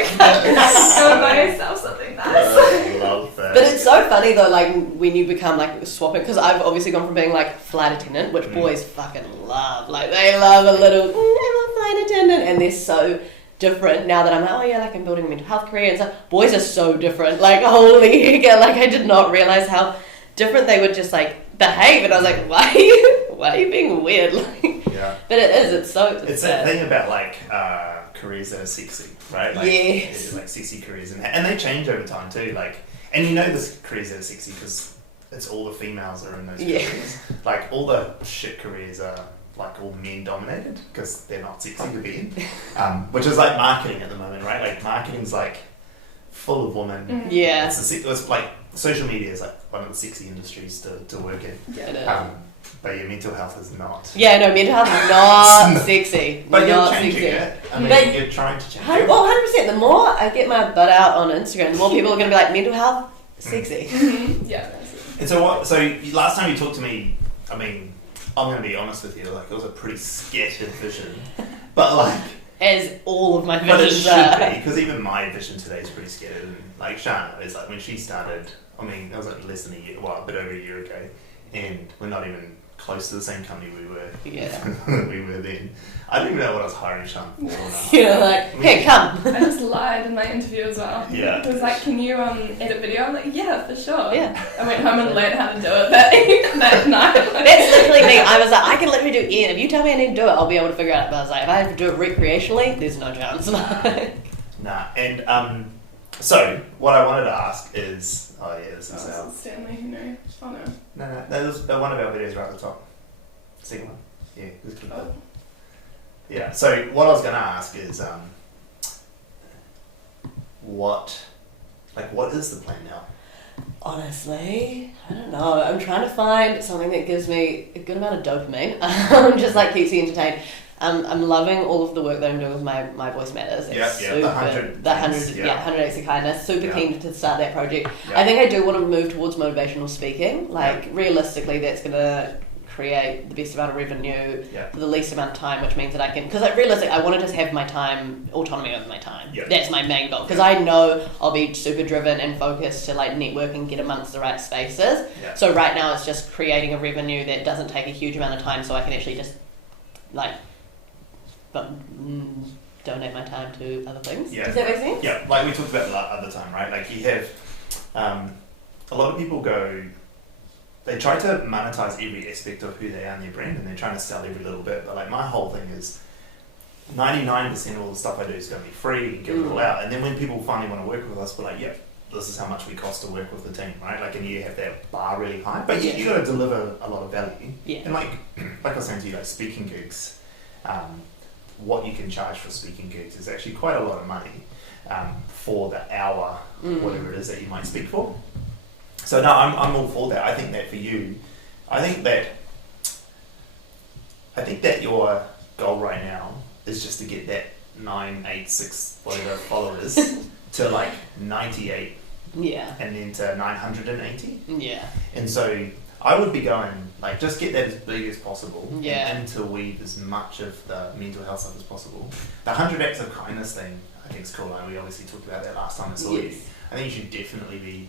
funny though, like when you become like swapping, because I've obviously gone from being like flight attendant, which boys fucking love, like they love a little I'm a flight attendant, and they're so different now that I'm like, oh yeah, like I'm building a mental health career and stuff. Boys are so different, like holy heck, like I did not realize how different they would just like behave, and I was like, why are you being weird? Like, Yeah. but it is, it's that thing about like careers that are sexy, right? Like, yes. like sexy careers, and they change over time too. Like, and you know this careers that are sexy because it's all the females are in those careers. Like all the shit careers are like all men dominated because they're not sexy to be in. Which is like marketing at the moment, right? Like marketing's like full of women. Yeah. It's like social media is like one of the sexy industries to work in. Yeah, it is. But your mental health is not. Yeah, no, mental health is not sexy. But you're not changing sexy. it. I mean, But you're trying to change it. Well, 100%. The more I get my butt out on Instagram, the more people are going to be like, mental health, sexy. Yeah, that's it. And so what? So last time you talked to me, I mean, I'm going to be honest with you. Like it was a pretty scattered vision, but like. As all of my But it visions should are. be, because even my vision today is pretty scattered. And like Shana is like when she started. I mean, that was like less than a year, well, a bit over a year ago, and we're not even close to the same company we were. Yeah. we were then. I don't even know what I was hiring Shana for. You're like, hey, come. I just lied in my interview as well. Yeah. It was like, can you edit video? I'm like, yeah, for sure. Yeah. I went home and learned how to do it that night. That's literally me. I was like, I can literally do Ian. If you tell me I need to do it, I'll be able to figure it out. But I was like, if I have to do it recreationally, there's no chance. Nah, and so what I wanted to ask is, oh yeah, this is our. Stanley, you know. Oh no. No, that was one of our videos right at the top. Second one. Yeah, this could Oh. Yeah. So what I was going to ask is, what is the plan now? Honestly, I don't know. I'm trying to find something that gives me a good amount of dopamine. Just like keeps you entertained. I'm loving all of the work that I'm doing with my Voice Matters. It's the 100 100 Acts of Kindness. Super keen to start that project. Yeah. I think I do want to move towards motivational speaking. Like realistically, that's gonna create the best amount of revenue for the least amount of time, which means that I can, because realistically I want to just have my time, autonomy over my time. That's my main goal, because I know I'll be super driven and focused to like network and get amongst the right spaces. So right now it's just creating a revenue that doesn't take a huge amount of time, so I can actually just like donate my time to other things. Does that make sense? Yeah, like we talked about the other time, right? Like you have a lot of people they try to monetize every aspect of who they are in their brand, and they're trying to sell every little bit. But like my whole thing is 99% of all the stuff I do is going to be free and give it all out. And then when people finally want to work with us, we're like, this is how much we cost to work with the team, right? Like, and you have that bar really high, but you got to deliver a lot of value. And like I was saying to you, like speaking gigs, what you can charge for speaking gigs is actually quite a lot of money for the hour, whatever it is that you might speak for. So no, I'm all for that. I think that for you, I think that your goal right now is just to get that 986 whatever followers to like 98, and then to 980, and so I would be going like just get that as big as possible, and interweave as much of the mental health stuff as possible. The 100 Acts of Kindness thing, I think is cool, and we obviously talked about that last time I saw you. I think you should definitely be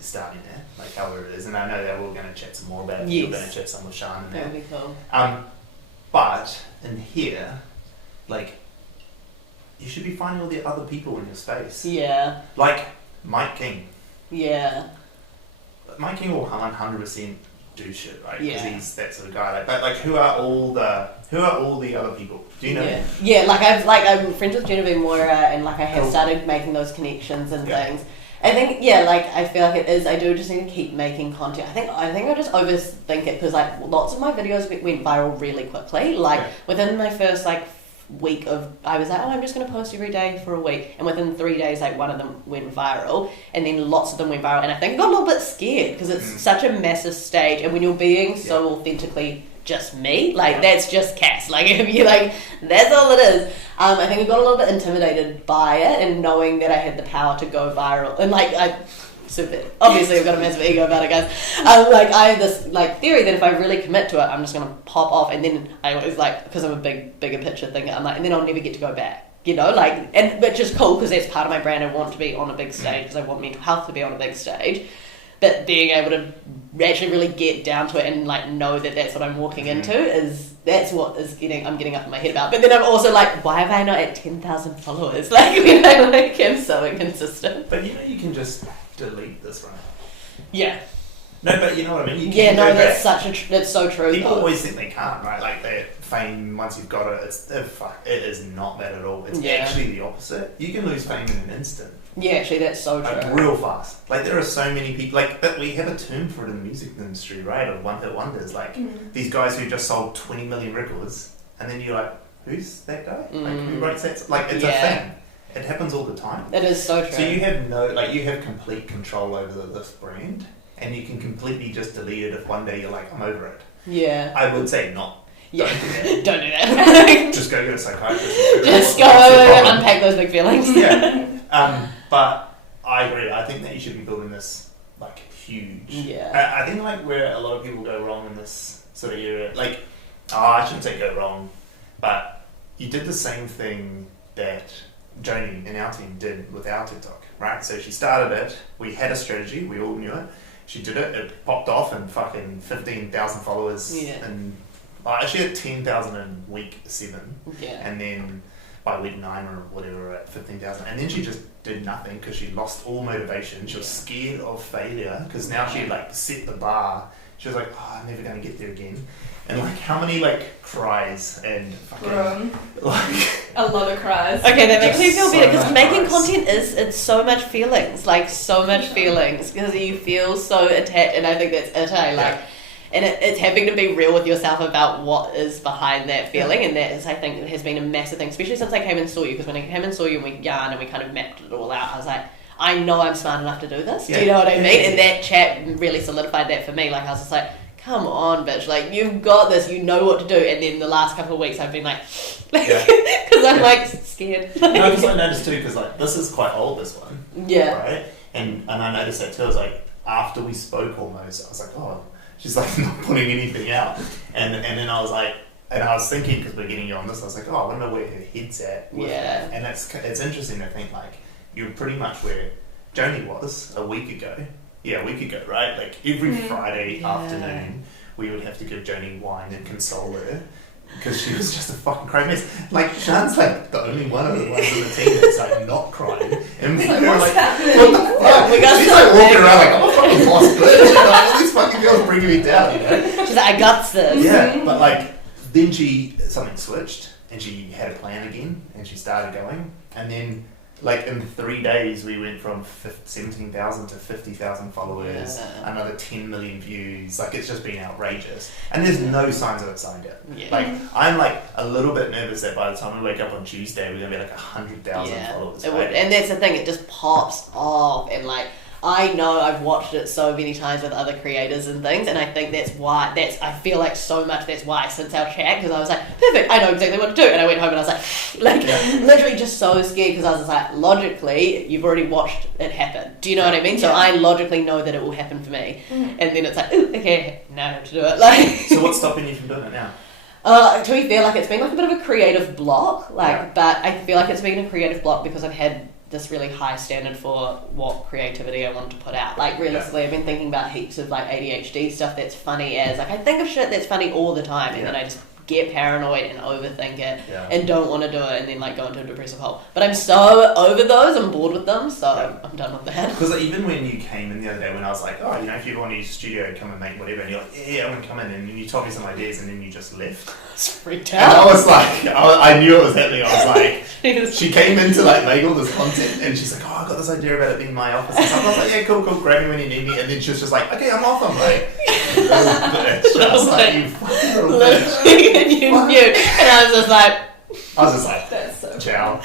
starting there, like however it is, and I know that we're going to chat some more about it. We're going to chat some with Sean and that would be cool. But in here, like you should be finding all the other people in your space. Like Mike King. Mike King will 100% do shit, right? Because he's that sort of guy. But like, who are all the other people? Do you know? I'm friends with Genevieve Moira, and like I have started making those connections and things. I think I feel like it is. I do just need to keep making content. I think I just overthink it, because like lots of my videos went viral really quickly. Like within my first week of, I was like, I'm just going to post every day for a week, and within 3 days one of them went viral, and then lots of them went viral, and I think I got a little bit scared because it's such a massive stage, and when you're being so authentically just me, that's just Cass, if you that's all it is. I think I got a little bit intimidated by it, and knowing that I had the power to go viral, and obviously I've got a massive ego about it, guys. I have this theory that if I really commit to it, I'm just gonna pop off, and then I always because I'm a bigger picture thinker, I'm and then I'll never get to go back. you know, like, and which is cool because that's part of my brand. I want to be on a big stage because I want mental health to be on a big stage. But being able to actually really get down to it and like know that that's what I'm walking into that's what I'm getting up in my head about. But then I'm also like, why have I not at 10,000 followers? Like, you know, like I'm so inconsistent. But you know, you can just delete this, right? Yeah. No, but you know what I mean. You can that's that's so true. People always think they can't, right? Like that fame, once you've got it, it is not that at all. It's actually the opposite. You can lose fame in an instant. Yeah, actually, that's so true. Like, real fast. Like there are so many people. Like, but we have a term for it in the music industry, right? Of one-hit wonders. Like these guys who just sold 20 million records, and then you're like, who's that guy? Like who writes that? Like it's a thing. It happens all the time. It is so true. So you have complete control over this brand. And you can completely just delete it if one day you're like, I'm over it. Yeah. I would say not. Yeah. Don't do that. Just go get a psychiatrist. Just go unpack those big feelings. Yeah. But I agree. I think that you should be building this like huge. Yeah. I think like where a lot of people go wrong in this sort of area, like, I shouldn't say go wrong, but you did the same thing that Joni in our team did with our TikTok, right? So she started it. We had a strategy. We all knew it. She did it. It popped off and fucking 15,000 followers. Yeah. And actually at 10,000 in week 7. Yeah. And then by week 9 or whatever at 15,000. And then she just did nothing because she lost all motivation. She was scared of failure because now she like set the bar. She was like, I'm never going to get there again. And like how many like cries and fucking like a lot of cries. Okay, that makes me feel better because making content it's so much feelings, like so much feelings because you feel so attached, and I think that's it. And it's having to be real with yourself about what is behind that feeling, and that is, I think, it has been a massive thing, especially since I came and saw you. Because when I came and saw you and we yarned and we kind of mapped it all out, I was like, I know I'm smart enough to do this. Do you know what I mean? And that chat really solidified that for me. Like I was just like, come on, bitch, like you've got this, you know what to do. And then the last couple of weeks I've been like, because I'm like scared. No, because I noticed too, because like this is quite old, this one. Yeah. Right? And I noticed that too. I was like, after we spoke almost, I was like, oh, she's like not putting anything out. And then I was like, and I was thinking, because we're getting you on this, I was like, oh, I wonder where her head's at. Yeah. And it's interesting to think like, you're pretty much where Joni was a week ago. Yeah, a week ago, right? Like every Friday afternoon, we would have to give Joni wine and console her because she was just a fucking crying mess. Like Sean's like the only one of the ones in the team that's like not crying, and we were like, what the fuck? She's like walking around like, I'm a fucking boss bitch. You know, all these fucking girls bringing me down. You know? She's like, I got this. Yeah, but like then something switched and she had a plan again and she started going, and then. Like in 3 days, we went from 17,000 to 50,000 followers, another 10 million views. Like it's just been outrageous, and there's no signs of it signed yet. Yeah. Like I'm like a little bit nervous that by the time we wake up on Tuesday, we're gonna be like 100,000 followers. Right? And that's the thing; it just pops off, and like I know I've watched it so many times with other creators and things, and I think I feel like so much that's why since our chat, because I was like, perfect, I know exactly what to do, and I went home and I was like literally just so scared because I was just like, logically, you've already watched it happen. Do you know what I mean? So I logically know that it will happen for me, and then it's like, ooh, okay, now I have to do it. Like, so what's stopping you from doing it now? To be fair, like it's been like a bit of a creative block, but I feel like it's been a creative block because I've had this really high standard for what creativity I want to put out. Like realistically, I've been thinking about heaps of like ADHD stuff that's funny as like I think of shit that's funny all the time, and then I just get paranoid and overthink it and don't want to do it, and then like go into a depressive hole. But I'm so over those, I'm bored with them, so I'm done with that. Because like, even when you came in the other day, when I was like, oh, you know, if you want to use studio, come and make whatever, and you're like, yeah, I'm gonna come in, and you told me some ideas, and then you just left. I was freaked out. And I was like, I knew it was happening. I was like, she came in to like make all this content, and she's like, oh, I got this idea about it being my office and stuff. I was like, yeah, cool, grab me when you need me. And then she was just like, okay, I'm off. I'm like, little bitch. I was like, you fucking little bitch. And you knew. And I was just like, that's so ciao.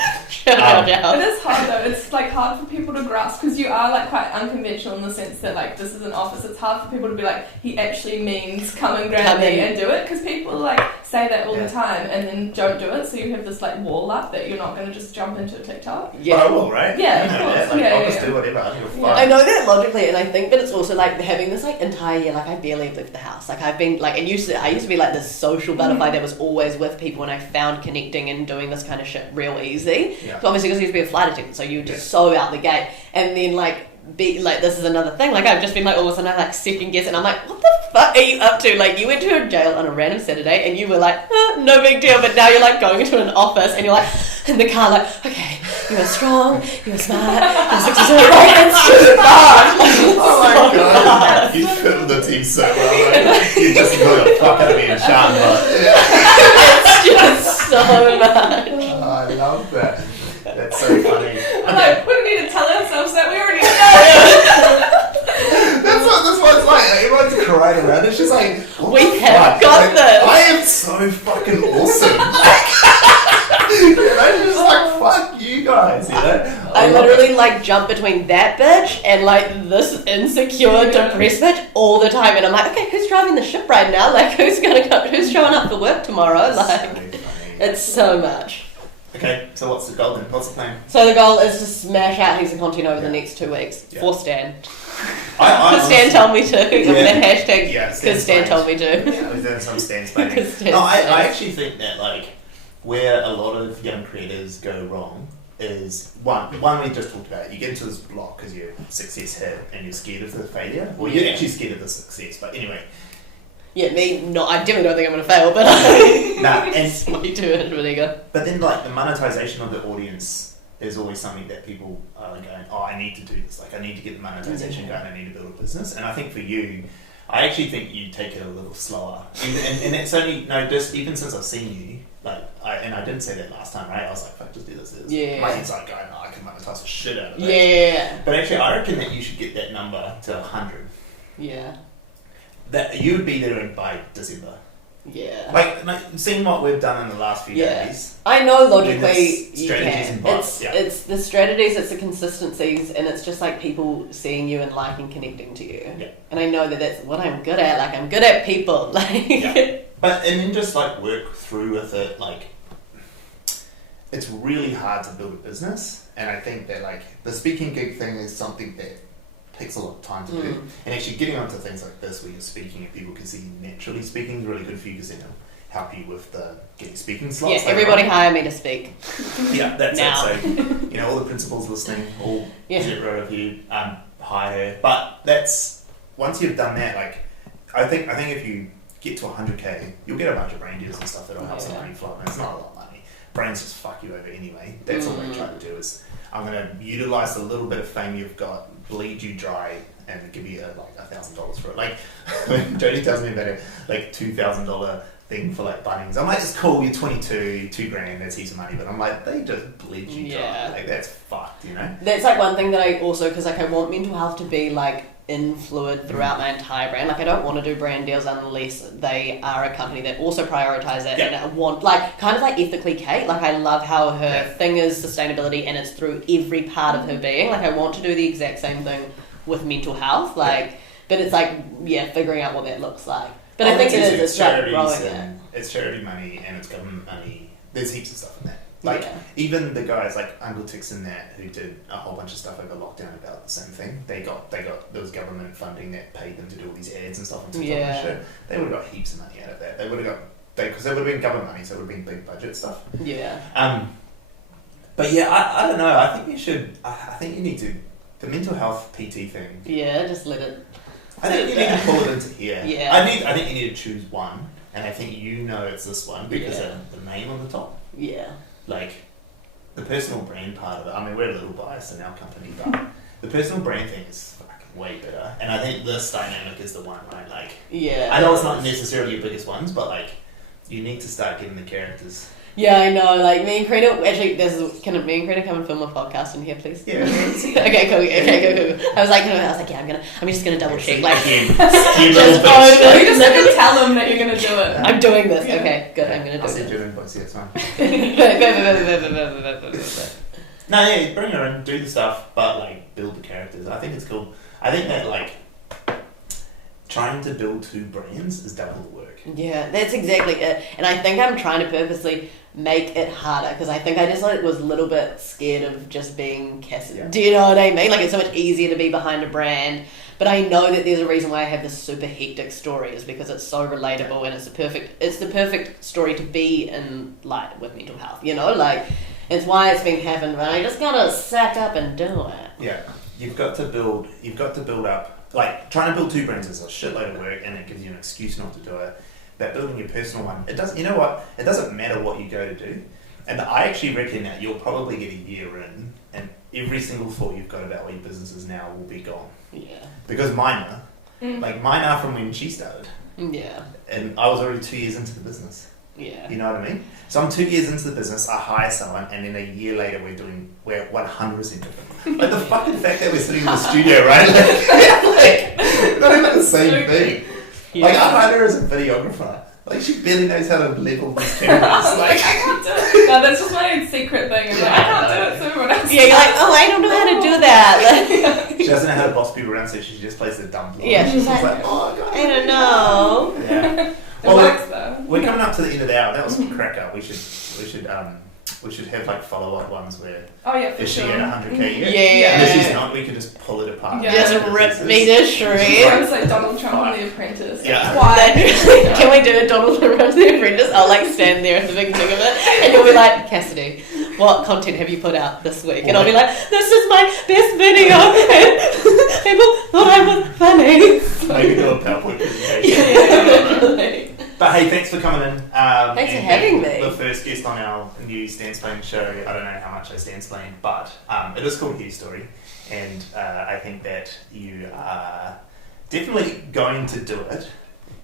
It is hard though. It's like hard for people to grasp because you are like quite unconventional in the sense that like this is an office. It's hard for people to be like, he actually means come and grab me and do it, because people like say that all the time and then don't do it, so you have this like wall up that you're not going to just jump into a TikTok. Yeah, but I will, right? Yeah, you know of course. that. Like, Yeah, I'll just do whatever. I don't give a fuck. I know that logically, and I think that it's also like having this like entire year, like I barely left the house. Like I've been like, I used to be like this social butterfly that was always with people, and I found connecting and doing this kind of shit real easy. Yeah. So obviously because you used to be a flight attendant, so you're just so out the gate, and then like be like, this is another thing, like I've just been like all of a sudden I like second guess, and I'm like, what the fuck are you up to? Like you went to a jail on a random Saturday and you were like, no big deal, but now you're like going into an office and you're like in the car like, okay, you are strong, you are smart, you're successful, like it's too far. Oh my god, you fit with the team so well, right? You just got the fuck out of me and Sean, but It's just so much. oh, I love that. That's so funny. I'm like, we don't need to tell ourselves that, we already know. That's what this one's like. Everyone's crying around. It's just like, We have got this. I am so fucking awesome. You know, just like, fuck you guys, you know? I literally like jump between that bitch and like this insecure, depressed bitch all the time, and I'm like, okay, who's driving the ship right now? Like, who's showing up for work tomorrow? Like, it's so much. Okay, so what's the goal then? What's the plan? So the goal is to smash out heaps of content over the next 2 weeks. Yeah. For Stan. I Stan told me to. I'm gonna hashtag Yeah, because Stan told me to. Yeah, I was doing some Stansplaining. 'Cause Stan No, I said. actually think that like where a lot of young creators go wrong is one we just talked about. You get into this block because you're success hit and you're scared of the failure. Well, you're actually scared of the success, but anyway. Yeah, me. No, I definitely don't think I'm gonna fail, but Nah, and it's way too much of an ego. but then like the monetization of the audience is always something that people are going, oh, I need to do this. Like I need to get the monetization going. I need to build a business. And I think for you, I actually think you take it a little slower. And it's only just even since I've seen you. Like I didn't say that last time, right? I was like, fuck, just do this. Yeah. My head's like going, I can monetize the shit out of it. Yeah. But actually, I reckon that you should get that number to 100. Yeah. That you would be there by December. Yeah. Like seeing what we've done in the last few days. I know logically With you strategies can. and bots, yeah. It's the strategies, it's the consistencies, and it's just like people seeing you and liking, connecting to you. Yeah. And I know that that's what I'm good at. Like I'm good at people. Like. Yeah. But and then just like work through with it. Like it's really hard to build a business, and I think that like the speaking gig thing is something that takes a lot of time to do. And actually getting onto things like this where you're speaking and people can see you naturally speaking is really good for you because then it'll help you with the getting speaking slots. Yeah, everybody hire me to speak. Yeah, that's Now. it. So, you know, all the principals listening, all Yeah. 0 of you, hire her. But that's, once you've done that, like, I think if you get to 100k, you'll get a bunch of brand deals and stuff that'll help some money flow. And it's not a lot of money. Brands just fuck you over anyway. That's all they try to do is, I'm going to utilize the little bit of fame you've got, bleed you dry, and give you like $1,000 for it. Like when Jodie tells me about a like $2,000 thing for like Bunnings, I'm like, it's cool. You're 22, $2,000. That's heaps of money. But I'm like, they just bleed you dry. Like that's fucked, you know. That's like one thing that I also, because like I want mental health to be like influenced throughout my entire brand. Like I don't want to do brand deals unless they are a company that also prioritize it and I want like kind of like ethically Kate. Like I love how her thing is sustainability and it's through every part of her being. Like I want to do the exact same thing with mental health. Like but it's like figuring out what that looks like. But I think it's like growing it. It's charity money and it's government money. There's heaps of stuff in that. Like even the guys like Uncle Tix and that who did a whole bunch of stuff over lockdown about the same thing. They got there was government funding that paid them to do all these ads and stuff on TikTok and shit. They would have got heaps of money out of that. They would have got because they would have been government money, so it would have been big budget stuff. Yeah. But yeah, I don't know. I think you should. I think you need to the mental health PT thing. Yeah, just let it. I think you need to pull it into here. Yeah. I think you need to choose one, and I think you know it's this one because of the name on the top. Yeah. Like the personal brand part of it. I mean, we're a little biased in our company, but the personal brand thing is fucking way better. And I think this dynamic is the one, right? Like, I know it's not necessarily your biggest ones, but like, you need to start getting the characters. Yeah, I know. Like me and Karina, actually, can me and Karina come and film a podcast in here, please? Yeah. Okay, cool. I was like, I'm just gonna double check. Like, just You just have to tell them that you're gonna do it. I'm doing this. Okay, good. I'm gonna do I'll send it. you an invoice. Yeah, it's fine. No, yeah, bring her in, do the stuff, but like build the characters. I think it's cool. I think that like trying to build two brands is double the work. Yeah, that's exactly it. And I think I'm trying to purposely make it harder because I think I just was a little bit scared of just being Cassidy. Yeah. Do you know what I mean? Like it's so much easier to be behind a brand. But I know that there's a reason why I have this super hectic story is because it's so relatable and it's the perfect story to be in like with mental health, you know? Like it's why it's been happening, but I just gotta sack up and do it. Yeah. You've got to build up, like trying to build two brands is a shitload of work and it gives you an excuse not to do it. But building your personal one, it doesn't matter what you go to do. And I actually reckon that you'll probably get a year in and every single thought you've got about what your business is now will be gone. Yeah. Because mine are from when she started. Yeah. And I was already 2 years into the business. Yeah. You know what I mean? So I'm 2 years into the business, I hire someone, and then a year later we're 100% different. Like the fucking fact that we're sitting in the studio, right? Like not even the same thing. Yeah. Like I hired her as a videographer. Like she barely knows how to level these cameras. Like I can't do it. No, that's just my secret thing. I'm like, I can't do it, so everyone else. Yeah, you're like, oh, I don't know how to do that. she doesn't know how to boss people around, so she just plays the dumb vlog. Yeah, she's like, oh god, I don't know. Yeah. It works though. We're coming up to the end of the hour. That was a cracker. We should have like follow-up ones where Oh yeah, for is she sure. at 100k yet? Yeah. And if she's not, we could just pull it apart. Yeah. Just rip me to I shreds. was like Donald Trump on The Apprentice. Yeah. Why? Can we do a Donald Trump the Apprentice? I'll like stand there at the beginning of it and you'll be like, Cassidy, what content have you put out this week? And I'll be like, this is my best video and people thought I was funny. Maybe do a PowerPoint presentation. Yeah. But hey, thanks for coming in. Thanks for having me. The first guest on our new Stansplaining show. I don't know how much I Stansplain, but it is called Hugh Story. And I think that you are definitely going to do it.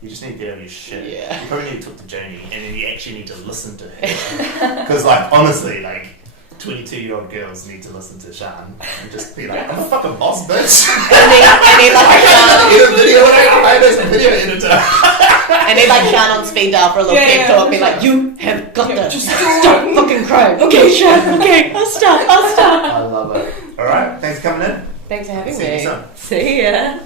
You just need to get over your shit. Yeah. You probably need to talk to Joni, and then you actually need to listen to her. Because, like, honestly, like, 22-year-old girls need to listen to Sean and just be like, I'm a fucking boss, bitch. And then like I can't Sean, edit a video. I'm a video editor. and then like Sean on speed dial for a little pep talk, be like, you have got this. Stop fucking crying. Okay, Sean. Okay, I'll stop. I love it. All right, thanks for coming in. Thanks for having See you me. soon. See ya.